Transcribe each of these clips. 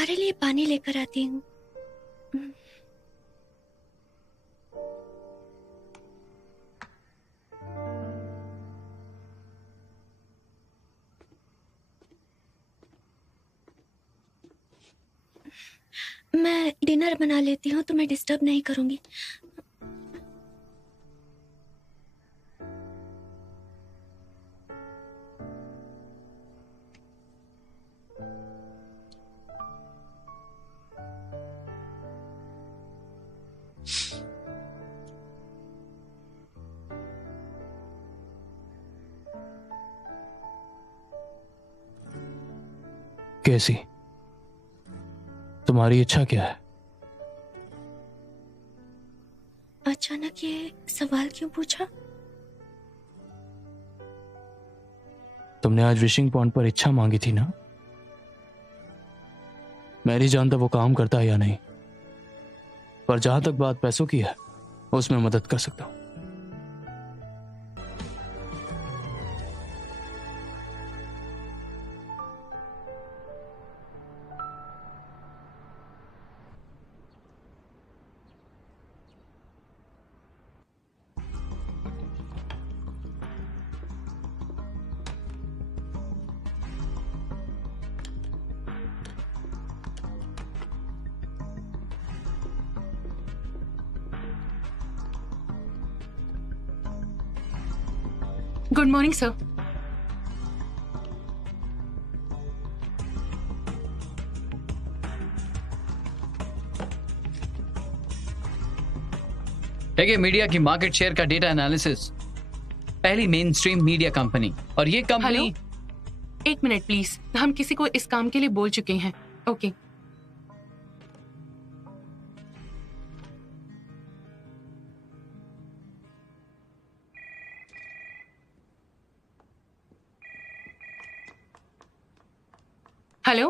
तुम्हारे लिए पानी लेकर आती हूँ। मैं डिनर बना लेती हूँ, तुम्हें डिस्टर्ब नहीं करूंगी। कैसी, तुम्हारी इच्छा क्या है? अचानक ये सवाल क्यों पूछा? तुमने आज विशिंग पॉइंट पर इच्छा मांगी थी ना? मैं नहीं जानता वो काम करता है या नहीं, पर जहां तक बात पैसों की है उसमें मदद कर सकता हूं। Good morning sir. देखिए, मीडिया की मार्केट शेयर का डेटा एनालिसिस, पहली मेन स्ट्रीम मीडिया कंपनी, और ये कंपनी। हेलो, एक मिनट प्लीज, हम किसी को इस काम के लिए बोल चुके हैं। ओके। हेलो।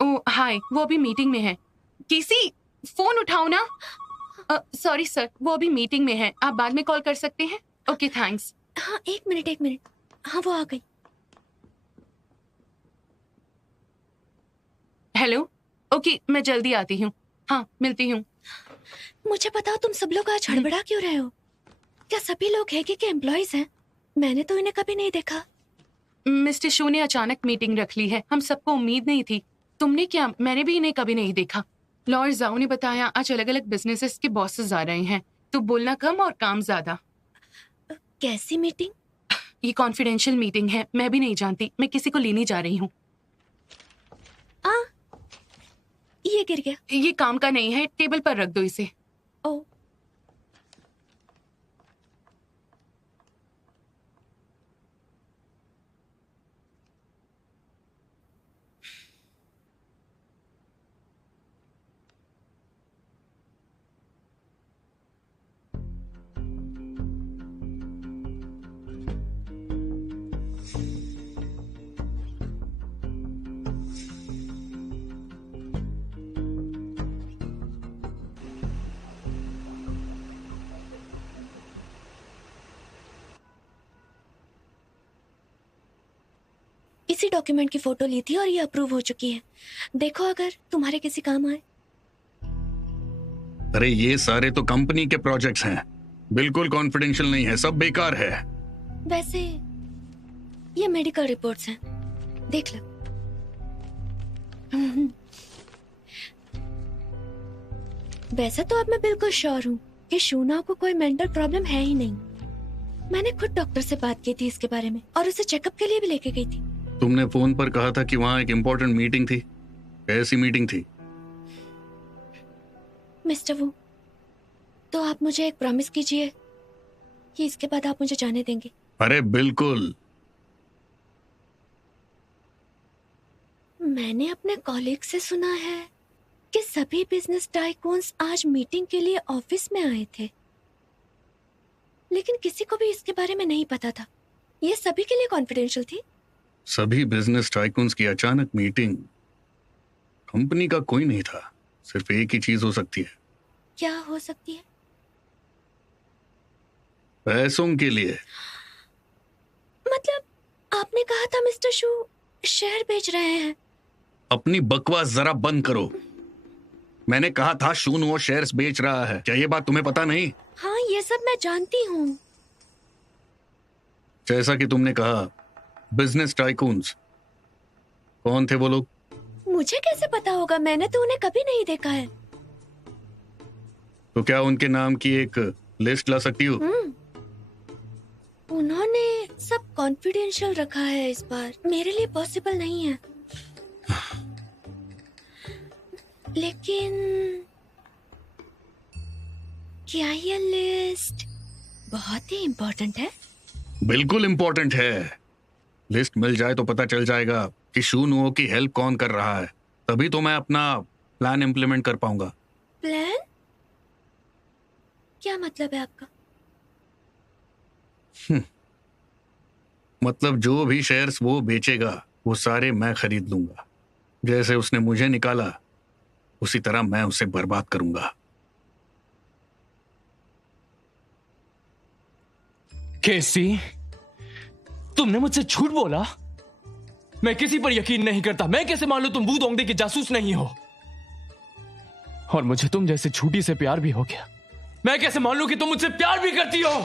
ओ हाय, वो अभी मीटिंग में है। किसी फोन उठाओ ना। सॉरी सर, वो अभी मीटिंग में है, आप बाद में कॉल कर सकते हैं। Okay thanks. हाँ, एक मिनट। हाँ, वो आ गई। हेलो। ओके, मैं जल्दी आती हूँ। हाँ, मिलती हूँ। मुझे बताओ, तुम सब लोग आज हड़बड़ा क्यों रहे हो? क्या सभी लोग हैगी के एम्प्लॉयज हैं? मैंने तो इन्हें कभी नहीं देखा। मिस्टर शू ने अचानक मीटिंग रख ली है, हम सबको उम्मीद नहीं थी। तुमने क्या? मैंने भी इन्हें कभी नहीं देखा। लॉर्ड जाओ ने बताया आज अलग अलग बिजनेसेस के बॉसेस आ रहे हैं, तो बोलना कम और काम ज्यादा। कैसी मीटिंग? ये कॉन्फिडेंशियल मीटिंग है, मैं भी नहीं जानती, मैं किसी को लेने जा रही हूँ। ये गिर गया। ये काम का नहीं है, टेबल पर रख दो इसे। ओ, इसी डॉक्यूमेंट की फोटो ली थी और ये अप्रूव हो चुकी है। देखो, अगर तुम्हारे किसी काम आए। अरे ये सारे तो कंपनी के प्रोजेक्ट्स हैं, बिल्कुल कॉन्फिडेंशियल नहीं है, सब बेकार है। वैसे ये मेडिकल रिपोर्ट्स हैं, देख लो। वैसे तो अब मैं बिल्कुल श्योर हूँ कि शूना को कोई मेंटल प्रॉब्लम है ही नहीं। मैंने खुद डॉक्टर से बात की थी इसके बारे में और उसे चेकअप के लिए भी लेके गई थी। तुमने फोन पर कहा था कि वहाँ एक इम्पोर्टेंट मीटिंग थी, ऐसी मीटिंग थी? मिस्टर वू, तो आप मुझे एक प्रॉमिस कीजिए कि इसके बाद आप मुझे जाने देंगे। अरे बिल्कुल। मैंने अपने कॉलीग से सुना है कि सभी बिजनेस टाइकून्स आज मीटिंग के लिए ऑफिस में आए थे, लेकिन किसी को भी इसके बारे में नहीं पता था। ये सभी के लिए कॉन्फिडेंशियल थी। सभी बिजनेस टाइकून्स की अचानक मीटिंग, कंपनी का कोई नहीं था। सिर्फ एक ही चीज हो सकती है। क्या हो सकती है? पैसों के लिए। मतलब आपने कहा था मिस्टर शू शेयर बेच रहे हैं, अपनी बकवास जरा बंद करो। मैंने कहा था शून वो शेयर्स बेच रहा है, क्या ये बात तुम्हें पता नहीं? हाँ, ये सब मैं जानती हूँ। जैसा कि तुमने कहा, बिजनेस टाइकून्स, कौन थे वो लोग? मुझे कैसे पता होगा? मैंने तो उन्हें कभी नहीं देखा है। तो क्या उनके नाम की एक लिस्ट ला सकती हो? उन्होंने सब कॉन्फिडेंशियल रखा है इस बार, मेरे लिए पॉसिबल नहीं है। लेकिन क्या ये लिस्ट बहुत ही इम्पोर्टेंट है? बिल्कुल इम्पोर्टेंट है। लिस्ट मिल जाए तो पता चल जाएगा कि शूनुओ की हेल्प कौन कर रहा है, तभी तो मैं अपना प्लान इम्प्लीमेंट कर पाऊंगा। प्लान? क्या मतलब है आपका? मतलब जो भी शेयर्स वो बेचेगा वो सारे मैं खरीद लूंगा। जैसे उसने मुझे निकाला उसी तरह मैं उसे बर्बाद करूंगा। केसी, तुमने मुझसे झूठ बोला। मैं किसी पर यकीन नहीं करता। मैं कैसे मान लूं तुम वू दोंगडे के जासूस नहीं हो? और मुझे तुम जैसे झूठी से प्यार भी हो गया। मैं कैसे मान लूं कि तुम मुझसे प्यार भी करती हो?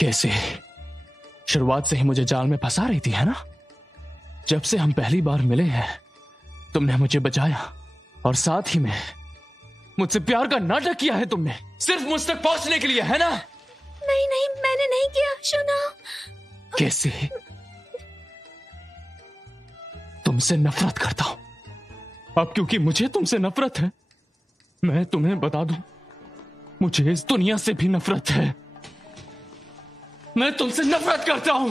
कैसे शुरुआत से ही मुझे जाल में फंसा रही थी, है ना? जब से हम पहली बार मिले हैं तुमने मुझे बचाया, और साथ ही में मुझसे प्यार का नाटक किया है तुमने, सिर्फ मुझ तक पहुंचने के लिए, है ना? नहीं नहीं, मैंने नहीं किया। सुनो। कैसे तुमसे नफरत करता हूं अब, क्योंकि मुझे तुमसे नफरत है। मैं तुम्हें बता दूं, मुझे इस दुनिया से भी नफरत है। मैं तुमसे नफरत करता हूं।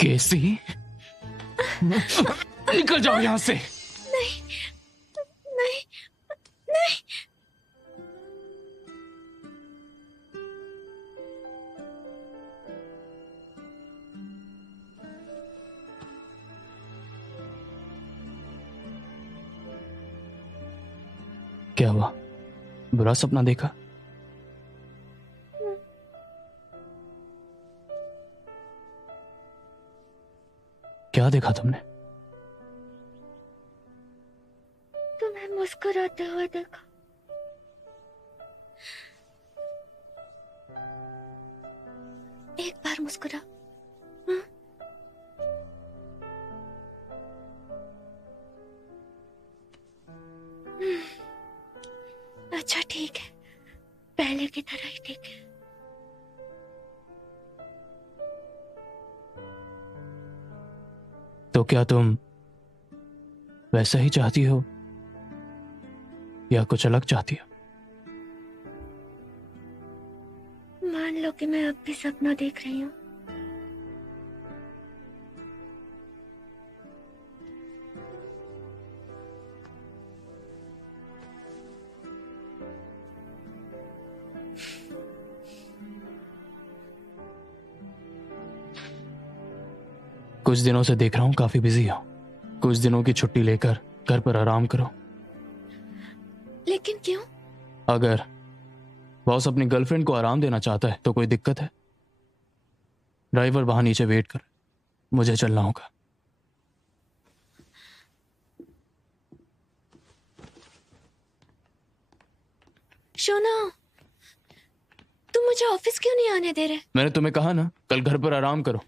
कैसी, निकल जाओ यहां से। नहीं नहीं नहीं। क्या हुआ? बुरा सपना देखा? क्या देखा तुमने? तुम्हें मुस्कुराते हुए देखा। एक बार मुस्कुरा। हाँ? अच्छा ठीक है, पहले की तरह ही ठीक है। तो क्या तुम वैसा ही चाहती हो या कुछ अलग चाहती हो? मान लो कि मैं अब भी सपना देख रही हूँ। कुछ दिनों से देख रहा हूं काफी बिजी हो। कुछ दिनों की छुट्टी लेकर घर पर आराम करो। लेकिन क्यों? अगर बॉस अपनी गर्लफ्रेंड को आराम देना चाहता है तो कोई दिक्कत है? ड्राइवर वहां नीचे वेट कर, मुझे चलना होगा। शोना, तुम मुझे ऑफिस क्यों नहीं आने दे रहे? मैंने तुम्हें कहा ना, कल घर पर आराम करो।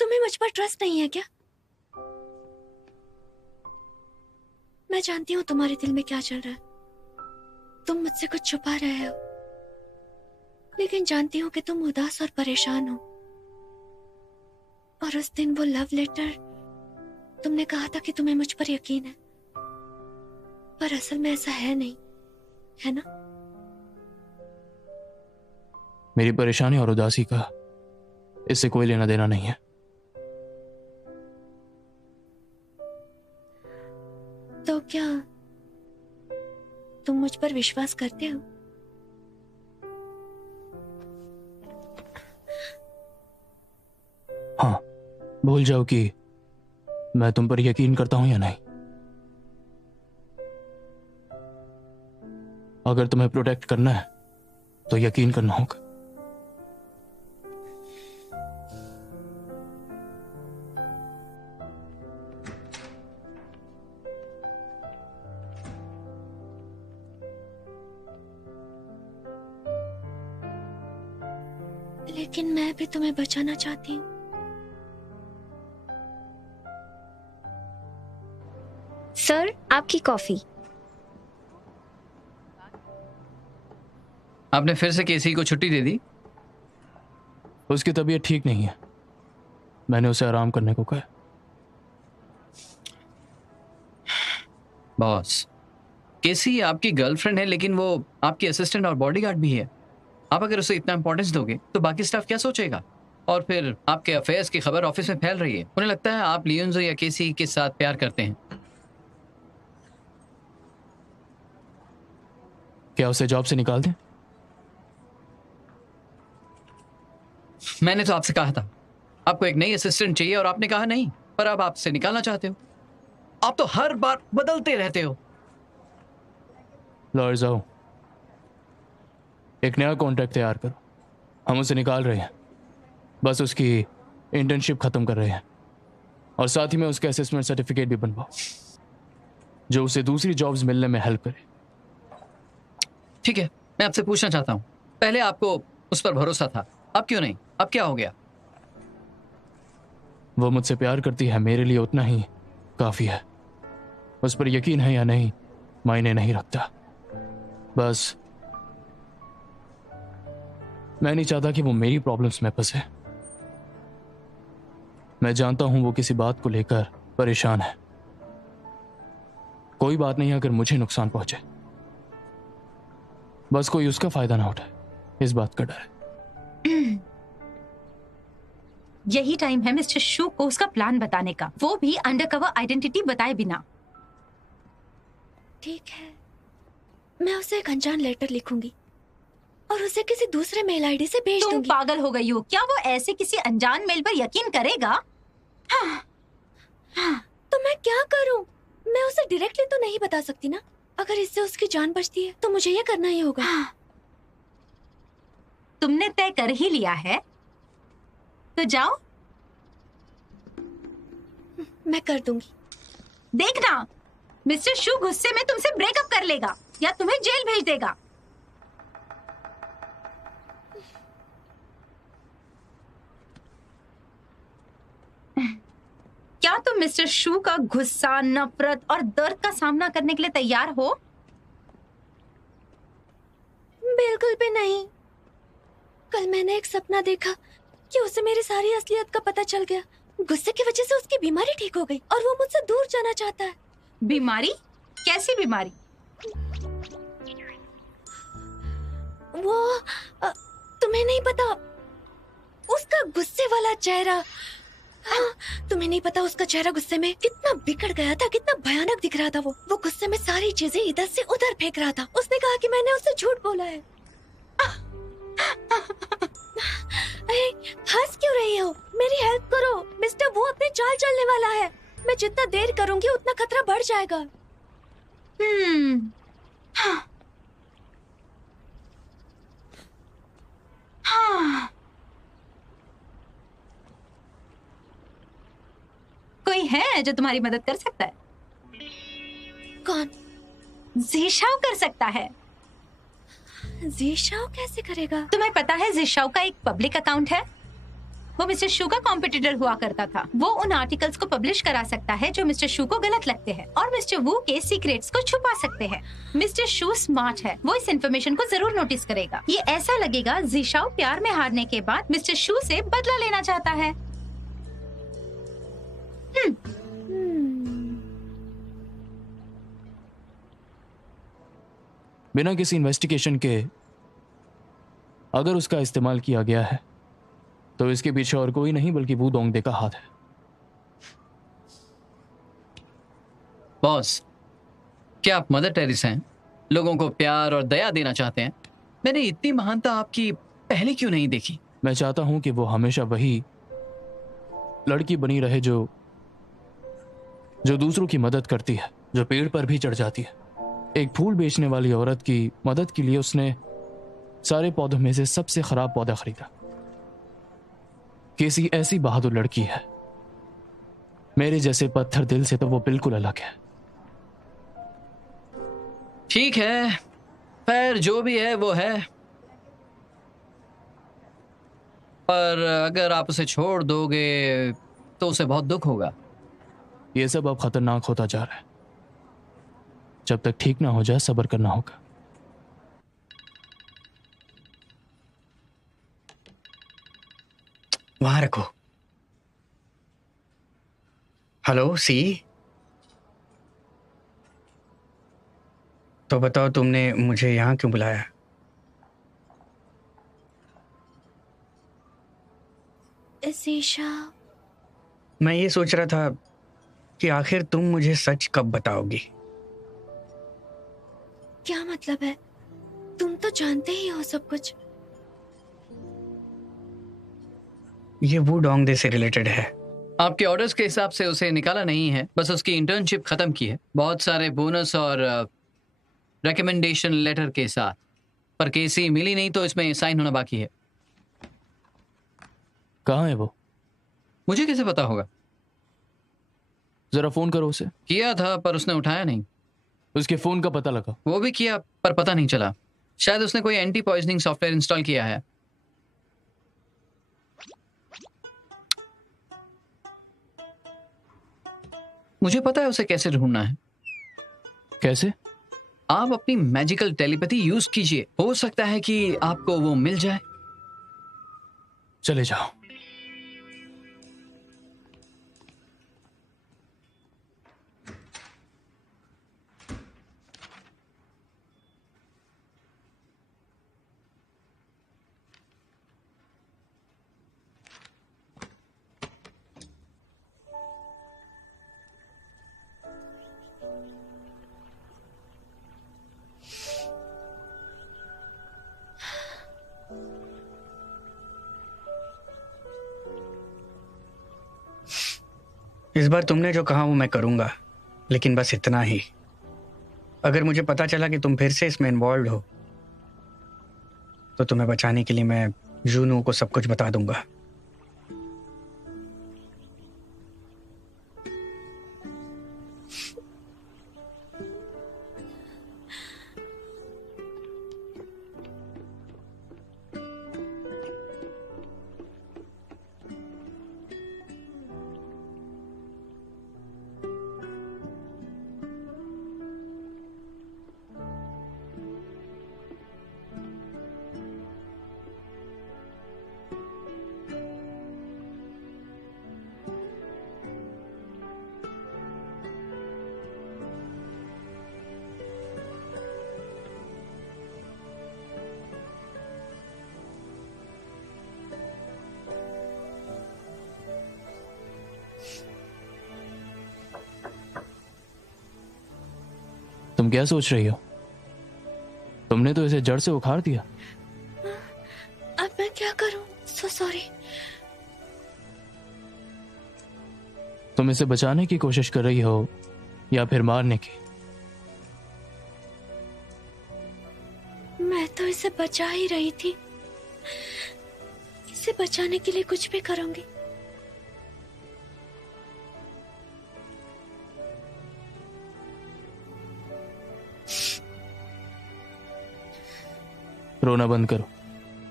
तुम्हें मुझ पर ट्रस्ट नहीं है क्या? मैं जानती हूँ तुम्हारे दिल में क्या चल रहा है। तुम मुझसे कुछ छुपा रहे हो, लेकिन जानती हूँ कि तुम उदास और परेशान हो। और उस दिन वो लव लेटर, तुमने कहा था कि तुम्हें मुझ पर यकीन है, पर असल में ऐसा है नहीं, है ना? मेरी परेशानी और उदासी का इससे कोई लेना देना नहीं है। तो क्या तुम मुझ पर विश्वास करते हो? हाँ, भूल जाओ कि मैं तुम पर यकीन करता हूं या नहीं। अगर तुम्हें प्रोटेक्ट करना है तो यकीन करना होगा। लेकिन मैं भी तुम्हें बचाना चाहती हूँ। सर, आपकी कॉफी। आपने फिर से केसी को छुट्टी दे दी? उसकी तबीयत ठीक नहीं है, मैंने उसे आराम करने को कहा। बॉस, केसी आपकी गर्लफ्रेंड है, लेकिन वो आपकी असिस्टेंट और बॉडीगार्ड भी है। आप अगर उसे इतना इंपॉर्टेंस दोगे तो बाकी स्टाफ क्या सोचेगा? और फिर आपके अफेयर्स की खबर ऑफिस में फैल रही है, उन्हें लगता है आप लियोन्जो या केसी के साथ प्यार करते हैं। क्या उसे जॉब से निकाल दें? मैंने तो आपसे कहा था आपको एक नई असिस्टेंट चाहिए और आपने कहा नहीं, पर अब आपसे निकालना चाहते हो। आप तो हर बार बदलते रहते हो। लॉयर जाओ, एक नया कॉन्ट्रैक्ट तैयार करो। हम उसे निकाल रहे हैं, बस उसकी इंटर्नशिप खत्म कर रहे हैं और साथ ही में उसका असेसमेंट सर्टिफिकेट भी बनवाओ जो उसे दूसरी जॉब्स मिलने में हेल्प करे। ठीक है, मैं आपसे पूछना चाहता हूँ, पहले आपको उस पर भरोसा था, अब क्यों नहीं? अब क्या हो गया? वो मुझसे प्यार करती है, मेरे लिए उतना ही काफी है। उस पर यकीन है या नहीं मायने नहीं रखता। बस मैं नहीं चाहता कि वो मेरी प्रॉब्लम्स में फंसे। मैं जानता हूं वो किसी बात को लेकर परेशान है। कोई बात नहीं अगर मुझे नुकसान पहुंचे, बस कोई उसका फायदा ना उठाए, इस बात का डर है। यही टाइम है मिस्टर शू को उसका प्लान बताने का, वो भी अंडरकवर आइडेंटिटी बताए बिना। ठीक है, मैं उसे एक अनजान लेटर लिखूंगी और उसे किसी दूसरे मेल आईडी से भेज तुम दूंगी। पागल हो गई हो क्या? वो ऐसे किसी अनजान मेल पर यकीन करेगा? तो मैं क्या करूं? मैं उसे डायरेक्टली तो नहीं बता सकती ना। अगर इससे उसकी जान बचती है तो मुझे ये करना ही होगा। तुमने तय कर ही लिया है तो जाओ। मैं कर दूंगी। देखना, मिस्टर शू गुस्से में तुमसे ब्रेकअप कर लेगा या तुम्हें जेल भेज देगा। क्या तुम मिस्टर शू का गुस्सा, नफरत और दर्द का सामना करने के लिए तैयार हो? बिल्कुल भी नहीं। कल मैंने एक सपना देखा कि उसे मेरी सारी असलियत का पता चल गया। गुस्से की वजह से उसकी बीमारी ठीक हो गई और वो मुझसे दूर जाना चाहता है। बीमारी? कैसी बीमारी? वो तुम्हें नहीं पता, उसका गुस्से वाला चेहरा। हाँ, तुम्हें नहीं पता उसका चेहरा गुस्से में कितना बिगड़ गया था, कितना भयानक दिख रहा था। वो गुस्से में सारी चीजें इधर से उधर फेंक रहा था। उसने कहा कि मैंने उससे झूठ बोला है। अरे हंस क्यों रही हो? मेरी हेल्प करो मिस्टर, वो अपने चाल चलने वाला है। मैं जितना देर करूंगी उतना खतरा बढ़ जाएगा। कोई है जो तुम्हारी मदद कर सकता है? कौन? जीशाओ कर सकता है। जीशाओ कैसे करेगा? तुम्हें पता है जीशाओ का एक पब्लिक अकाउंट है। वो मिस्टर शू का कॉम्पिटिटर हुआ करता था। वो उन आर्टिकल्स को पब्लिश करा सकता है जो मिस्टर शू को गलत लगते हैं और मिस्टर वू के सीक्रेट्स को छुपा सकते हैं। मिस्टर शू स्मार्ट है, वो इस इन्फॉर्मेशन को जरूर नोटिस करेगा। ये ऐसा लगेगा जीशाओ प्यार में हारने के बाद मिस्टर शू से बदला लेना चाहता है। बिना किसी इन्वेस्टिगेशन के अगर उसका इस्तेमाल किया गया है तो इसके पीछे और कोई नहीं बल्कि वू दोंगदे का हाथ है। बॉस, क्या आप मदर टेरेसा हैं? लोगों को प्यार और दया देना चाहते हैं? मैंने इतनी महानता आपकी पहले क्यों नहीं देखी? मैं चाहता हूं कि वो हमेशा वही लड़की बनी रहे जो दूसरों की मदद करती है, जो पेड़ पर भी चढ़ जाती है। एक फूल बेचने वाली औरत की मदद के लिए उसने सारे पौधों में से सबसे खराब पौधा खरीदा। किसी ऐसी बहादुर लड़की है। मेरे जैसे पत्थर दिल से तो वो बिल्कुल अलग है। ठीक है, खैर जो भी है वो है। पर अगर आप उसे छोड़ दोगे तो उसे बहुत दुख होगा। ये सब अब खतरनाक होता जा रहा है। जब तक ठीक ना हो जाए सब्र करना होगा। वहां रखो। हेलो सी, तो बताओ तुमने मुझे यहाँ क्यों बुलाया? शीशा, मैं ये सोच रहा था कि आखिर तुम मुझे सच कब बताओगी। क्या मतलब है? तुम तो जानते ही हो सब कुछ। ये वो डोंगदे से रिलेटेड है। आपके ऑर्डर्स के हिसाब से उसे निकाला नहीं है, बस उसकी इंटर्नशिप खत्म की है, बहुत सारे बोनस और रिकमेंडेशन लेटर के साथ। पर केसी मिली नहीं तो इसमें साइन होना बाकी है। कहाँ है वो? मुझे कैसे पता होगा? जरा फोन करो उसे। किया था पर उसने उठाया नहीं। उसके फोन का पता लगा। वो भी किया पर पता नहीं चला। शायद उसने कोई एंटी पॉइजनिंग सॉफ्टवेयर इंस्टॉल किया है। मुझे पता है उसे कैसे ढूंढना है। कैसे? आप अपनी मैजिकल टेलीपैथी यूज कीजिए, हो सकता है कि आपको वो मिल जाए। चले जाओ। इस बार तुमने जो कहा वो मैं करूंगा, लेकिन बस इतना ही। अगर मुझे पता चला कि तुम फिर से इसमें इन्वॉल्व हो तो तुम्हें बचाने के लिए मैं जूनू को सब कुछ बता दूंगा। तुम क्या सोच रही हो? तुमने तो इसे जड़ से उखाड़ दिया। अब मैं क्या करूं? So sorry. तुम इसे बचाने की कोशिश कर रही हो या फिर मारने की? मैं तो इसे बचा ही रही थी। इसे बचाने के लिए कुछ भी करूंगी। रोना बंद करो,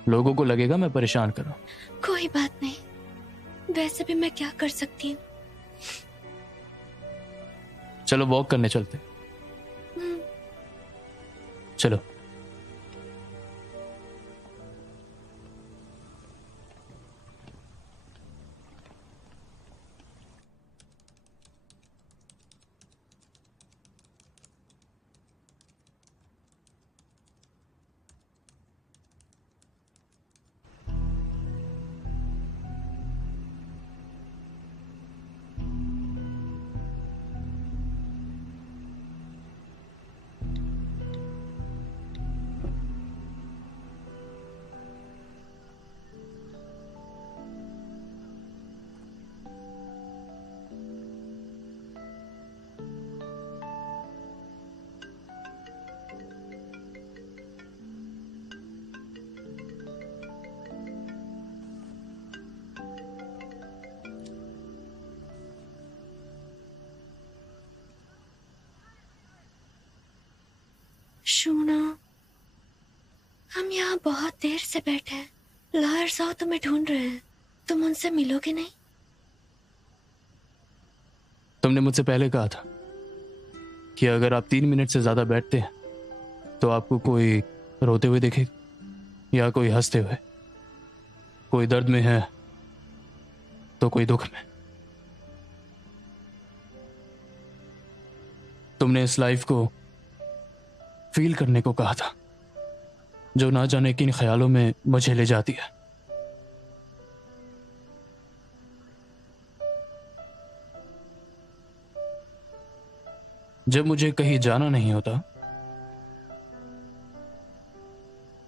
लोगों को लगेगा मैं परेशान कर रहा हूं। कोई बात नहीं, वैसे भी मैं क्या कर सकती हूँ। चलो वॉक करने चलते। चलो। शूना, हम यहाँ बहुत देर से बैठे हैं, लॉयर साहब तुम्हें ढूंढ रहे हैं, तुम उनसे मिलोगे नहीं? तुमने मुझसे पहले कहा था कि अगर आप 3 मिनट से ज्यादा बैठते हैं तो आपको कोई रोते हुए दिखेगा या कोई हंसते हुए, कोई दर्द में है तो कोई दुख में। तुमने इस लाइफ को फील करने को कहा था, जो ना जाने किन ख्यालों में मुझे ले जाती है। जब मुझे कहीं जाना नहीं होता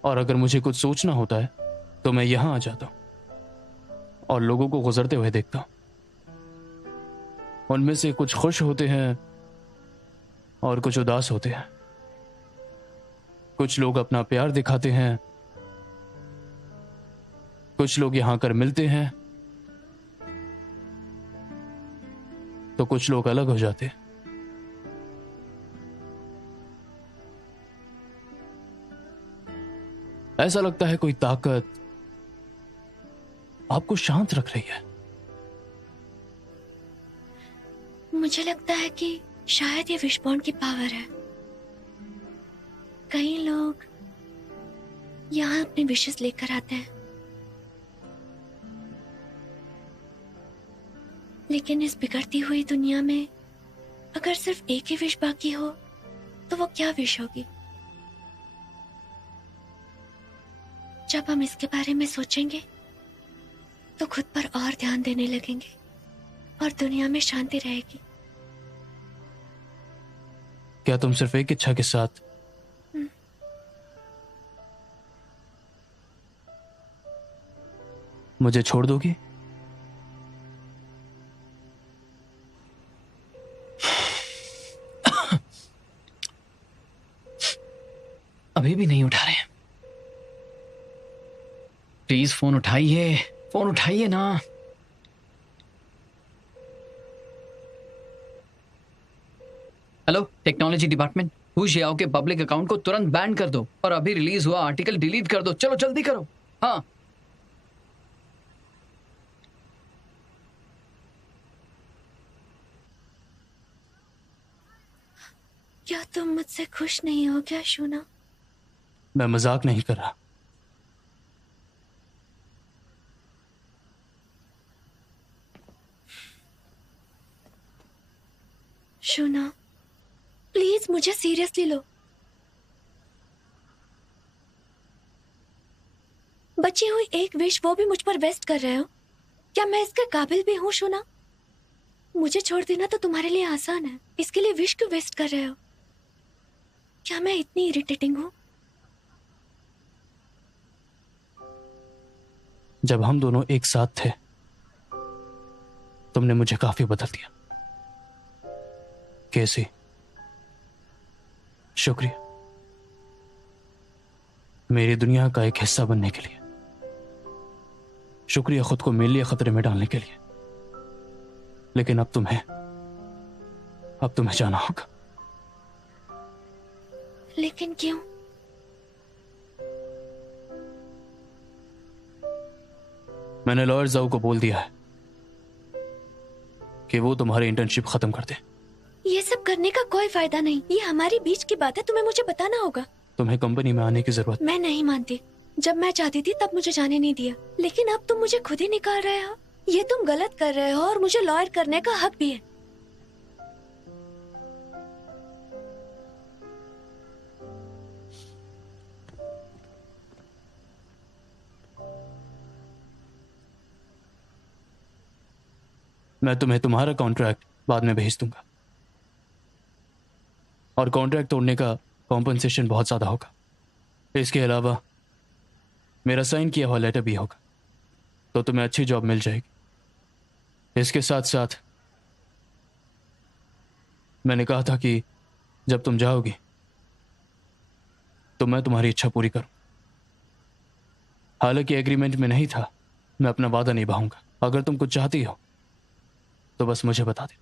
और अगर मुझे कुछ सोचना होता है तो मैं यहां आ जाता हूं और लोगों को गुजरते हुए देखता हूं। उनमें से कुछ खुश होते हैं और कुछ उदास होते हैं। कुछ लोग अपना प्यार दिखाते हैं, कुछ लोग यहां आकर मिलते हैं, तो कुछ लोग अलग हो जाते हैं। ऐसा लगता है कोई ताकत आपको शांत रख रही है। मुझे लगता है कि शायद ये विशबॉन्ड की पावर है। कई लोग यहाँ अपनी विशेस लेकर आते हैं, लेकिन इस बिगड़ती हुई दुनिया में अगर सिर्फ एक ही विश बाकी हो तो वो क्या विश होगी? जब हम इसके बारे में सोचेंगे तो खुद पर और ध्यान देने लगेंगे और दुनिया में शांति रहेगी। क्या तुम सिर्फ एक इच्छा के साथ मुझे छोड़ दोगी? अभी भी नहीं उठा रहे हैं। प्लीज फोन उठाइए, फोन उठाइए ना। Hello, technology department. हुशियाओ के पब्लिक अकाउंट को तुरंत बैन कर दो और अभी रिलीज हुआ आर्टिकल डिलीट कर दो। चलो जल्दी करो। हाँ, क्या तुम मुझसे खुश नहीं हो क्या शूना? मैं मजाक नहीं कर रहा। शूना, प्लीज मुझे सीरियसली लो। बची हुई एक विश वो भी मुझ पर वेस्ट कर रहे हो। क्या मैं इसके काबिल भी हूँ शूना? मुझे छोड़ देना तो तुम्हारे लिए आसान है, इसके लिए विश क्यों वेस्ट कर रहे हो? क्या मैं इतनी इरिटेटिंग हूँ? जब हम दोनों एक साथ थे तुमने मुझे काफी बदल दिया। कैसी? शुक्रिया मेरी दुनिया का एक हिस्सा बनने के लिए। शुक्रिया खुद को मेरे लिए खतरे में डालने के लिए। लेकिन अब तुम्हें जाना होगा। लेकिन क्यों? मैंने लॉयर जाऊ को बोल दिया है कि वो तुम्हारी इंटर्नशिप खत्म कर दे। ये सब करने का कोई फायदा नहीं। ये हमारी बीच की बात है, तुम्हें मुझे बताना होगा। तुम्हें कंपनी में आने की जरूरत। मैं नहीं मानती। जब मैं चाहती थी तब मुझे जाने नहीं दिया, लेकिन अब तुम मुझे खुद ही निकाल रहे हो। ये तुम गलत कर रहे हो और मुझे लॉयर करने का हक भी है। मैं तुम्हें तुम्हारा कॉन्ट्रैक्ट बाद में भेज दूंगा और कॉन्ट्रैक्ट तोड़ने का कॉम्पनसेशन बहुत ज्यादा होगा। इसके अलावा मेरा साइन किया हुआ लेटर भी होगा, तो तुम्हें अच्छी जॉब मिल जाएगी। इसके साथ साथ मैंने कहा था कि जब तुम जाओगी तो मैं तुम्हारी इच्छा पूरी करूं। हालांकि एग्रीमेंट में नहीं था, मैं अपना वादा निभाऊंगा। अगर तुम कुछ चाहती हो तो बस मुझे बता दे।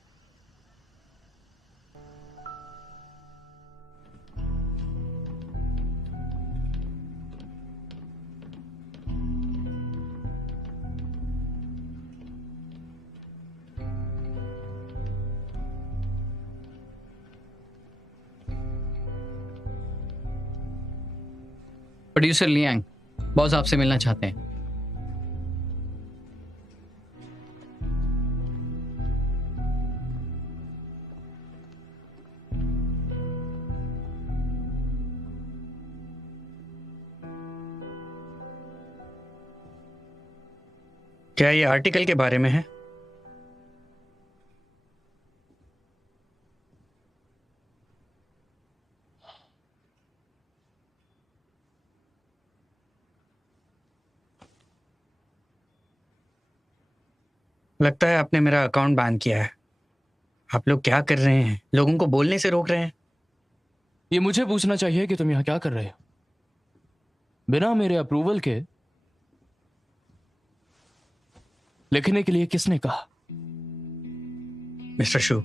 प्रोड्यूसर लियांग, बॉस आपसे मिलना चाहते हैं। क्या ये आर्टिकल के बारे में है? लगता है आपने मेरा अकाउंट बैन किया है। आप लोग क्या कर रहे हैं? लोगों को बोलने से रोक रहे हैं। ये मुझे पूछना चाहिए कि तुम यहाँ क्या कर रहे हो? बिना मेरे अप्रूवल के लिखने के लिए किसने कहा? मिस्टर शू,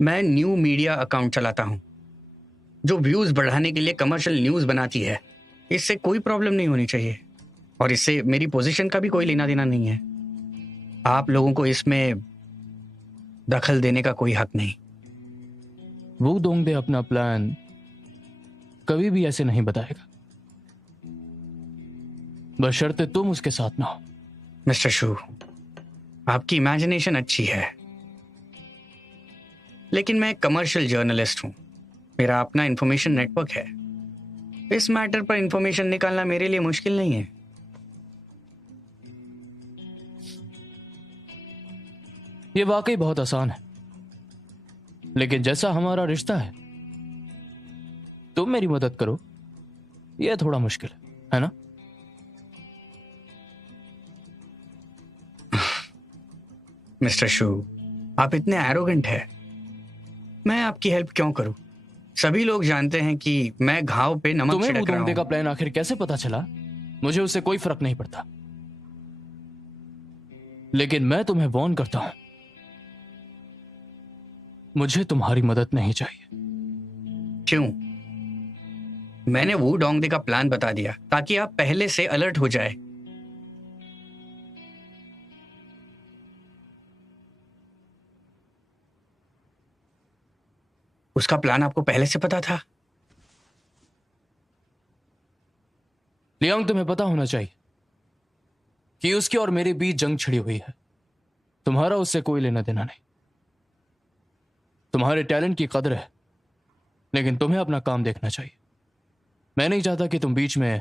मैं न्यू मीडिया अकाउंट चलाता हूं जो व्यूज बढ़ाने के लिए कमर्शियल न्यूज बनाती है। इससे कोई प्रॉब्लम नहीं होनी चाहिए और इससे मेरी पोजीशन का भी कोई लेना देना नहीं है। आप लोगों को इसमें दखल देने का कोई हक नहीं। वो दोंगदे अपना प्लान कभी भी ऐसे नहीं बताएगा, बशर्ते तुम उसके साथ ना हो। मिस्टर शू, आपकी इमेजिनेशन अच्छी है, लेकिन मैं कमर्शियल जर्नलिस्ट हूं। मेरा अपना इंफॉर्मेशन नेटवर्क है। इस मैटर पर इंफॉर्मेशन निकालना मेरे लिए मुश्किल नहीं है। ये वाकई बहुत आसान है, लेकिन जैसा हमारा रिश्ता है, तुम मेरी मदद करो, यह थोड़ा मुश्किल है ना? मिस्टर शू, आप इतने एरोगेंट हैं। मैं आपकी हेल्प क्यों करूं? सभी लोग जानते हैं कि मैं घाव पे नमक तुम्हें छिड़क रहा दोंगदे का हूं। प्लान आखिर कैसे पता चला? मुझे उससे कोई फर्क नहीं पड़ता, लेकिन मैं तुम्हें वार्न करता हूं, मुझे तुम्हारी मदद नहीं चाहिए। क्यों? मैंने वो डोंगदे का प्लान बता दिया ताकि आप पहले से अलर्ट हो जाए। उसका प्लान आपको पहले से पता था? लियांग, तुम्हें पता होना चाहिए कि उसके और मेरे बीच जंग छिड़ी हुई है। तुम्हारा उससे कोई लेना देना नहीं। तुम्हारे टैलेंट की कदर है, लेकिन तुम्हें अपना काम देखना चाहिए। मैं नहीं चाहता कि तुम बीच में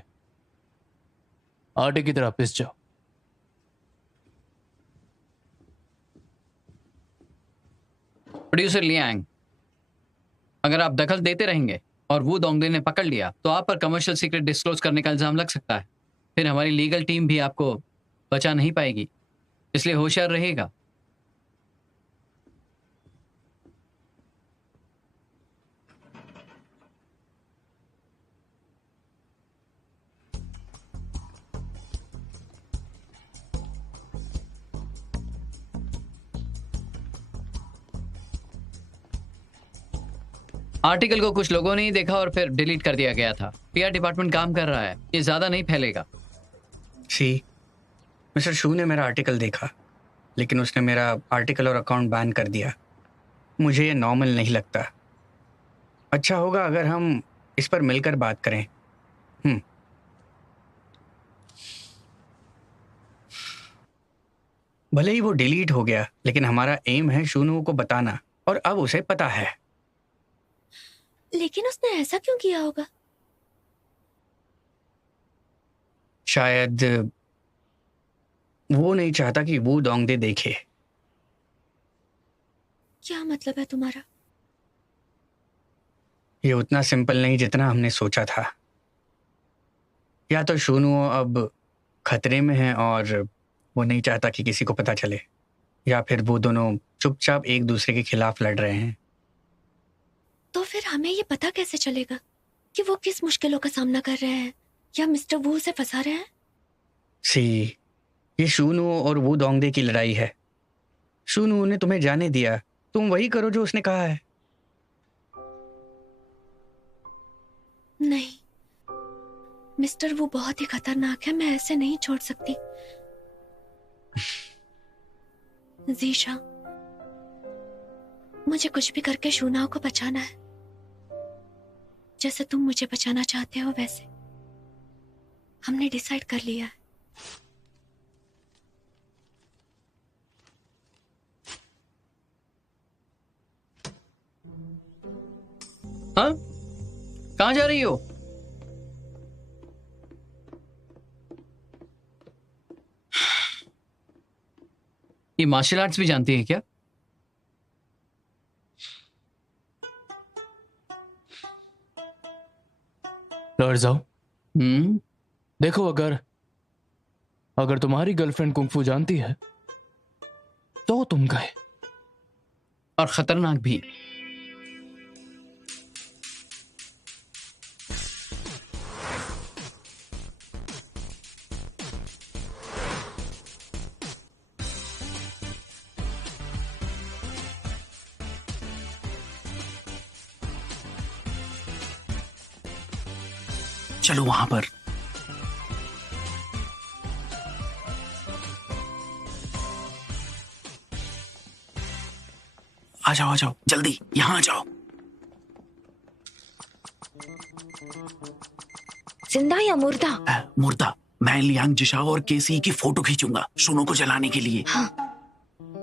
आटे की तरह पिस जाओ। प्रोड्यूसर लियांग, अगर आप दखल देते रहेंगे और वो दोंगदे ने पकड़ लिया तो आप पर कमर्शियल सीक्रेट डिस्क्लोज करने का इल्जाम लग सकता है। फिर हमारी लीगल टीम भी आपको बचा नहीं पाएगी, इसलिए होशियार रहेगा। आर्टिकल को कुछ लोगों ने ही देखा और फिर डिलीट कर दिया गया था। पीआर डिपार्टमेंट काम कर रहा है, ये ज्यादा नहीं फैलेगा। सी, मिस्टर शू ने मेरा आर्टिकल देखा, लेकिन उसने मेरा आर्टिकल और अकाउंट बैन कर दिया। मुझे ये नॉर्मल नहीं लगता। अच्छा होगा अगर हम इस पर मिलकर बात करें। भले ही वो डिलीट हो गया, लेकिन हमारा एम है शूनु को बताना, और अब उसे पता है। लेकिन उसने ऐसा क्यों किया होगा? शायद वो नहीं चाहता कि वो दोंगदे देखे। क्या मतलब है तुम्हारा? ये उतना सिंपल नहीं जितना हमने सोचा था। या तो शूनुओ अब खतरे में है और वो नहीं चाहता कि किसी को पता चले, या फिर वो दोनों चुपचाप एक दूसरे के खिलाफ लड़ रहे हैं। तो फिर हमें ये पता कैसे चलेगा कि वो किस मुश्किलों का सामना कर रहे हैं या मिस्टर वू उसे फंसा रहे हैं? सी, ये शूनुओ और वो दोंगदे की लड़ाई है। शूनुओ ने तुम्हें जाने दिया, तुम वही करो जो उसने कहा है। नहीं, मिस्टर वो बहुत ही खतरनाक है। मैं ऐसे नहीं छोड़ सकती। जीशा, मुझे कुछ भी करके शूनाओ को बचाना है, जैसे तुम मुझे बचाना चाहते हो वैसे। हमने डिसाइड कर लिया है। हाँ, कहाँ जा रही हो? ये मार्शल आर्ट्स भी जानती है क्या? लौट जाओ। हम्म। देखो, अगर अगर तुम्हारी गर्लफ्रेंड कुंफू जानती है तो तुम गए। और खतरनाक भी। चलो वहां पर। आ जाओ जल्दी, यहाँ आ जाओ। जिंदा या मुर्दा? मुर्दा। मैं लियांग जिशाओ और केसी की फोटो खींचूंगा शोनो को जलाने के लिए। हाँ।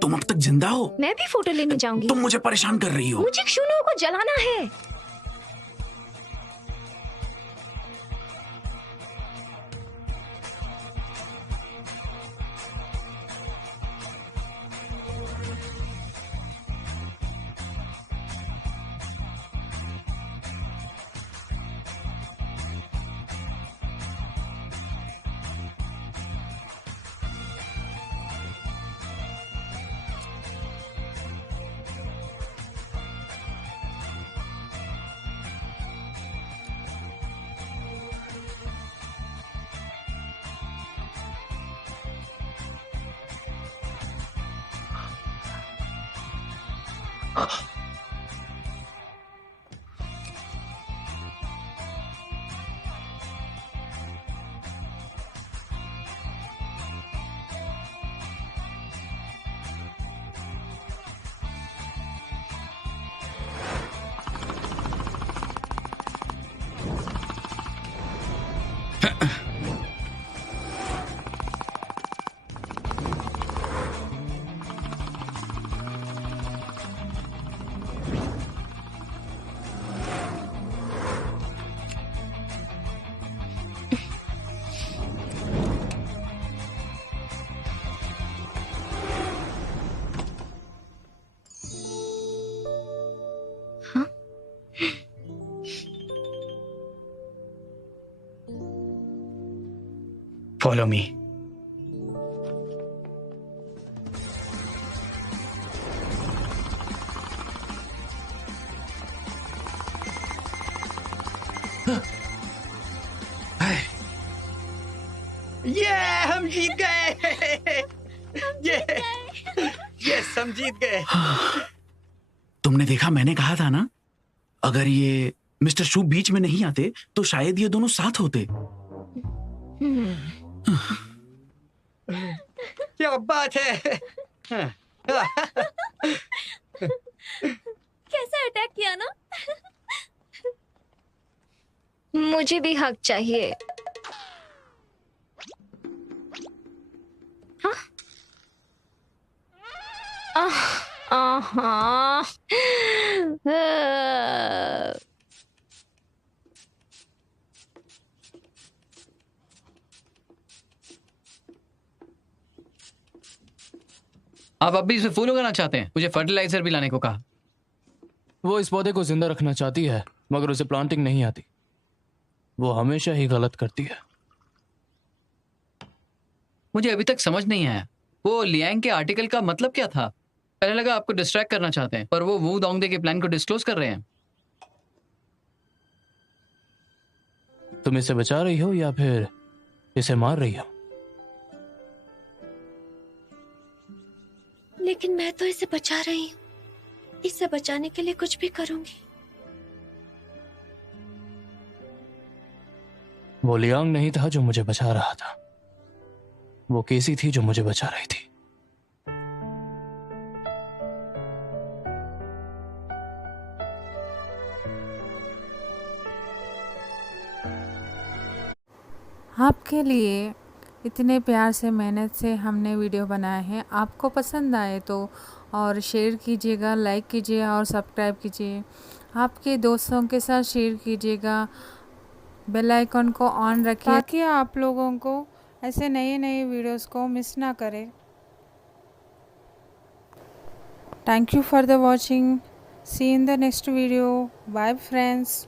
तुम अब तक जिंदा हो? मैं भी फोटो लेने जाऊंगी। तुम मुझे परेशान कर रही हो। मुझे शूनो को जलाना है। Follow me. ये हम जीत गए। यस हम जीत गए। तुमने देखा, मैंने कहा था ना, अगर ये मिस्टर शू बीच में नहीं आते तो शायद ये दोनों साथ होते। क्या बात है। कैसे अटैक किया ना? मुझे भी हक चाहिए। हाँ? आहा। आप अब भी इसे फूल उगाना चाहते हैं? मुझे फर्टिलाइजर भी लाने को कहा। वो इस पौधे को जिंदा रखना चाहती है मगर उसे प्लांटिंग नहीं आती। वो हमेशा ही गलत करती है। मुझे अभी तक समझ नहीं आया वो लियांग के आर्टिकल का मतलब क्या था। पहले लगा आपको डिस्ट्रैक्ट करना चाहते हैं, पर वो वू दोंगदे के प्लान को डिस्क्लोज कर रहे हैं। तुम इसे बचा रही हो या फिर इसे मार रही हो? लेकिन मैं तो इसे बचा रही हूँ। इसे बचाने के लिए कुछ भी करूंगी। वो लियांग नहीं था जो मुझे बचा रहा था, वो केसी थी जो मुझे बचा रही थी। आपके लिए इतने प्यार से मेहनत से हमने वीडियो बनाए हैं। आपको पसंद आए तो और शेयर कीजिएगा, लाइक कीजिए और सब्सक्राइब कीजिए। आपके दोस्तों के साथ शेयर कीजिएगा, बेल आइकन को ऑन रखिए ताकि आप लोगों को ऐसे नए नए वीडियोस को मिस ना करें। Thank you for the watching. See in the next video. Bye friends.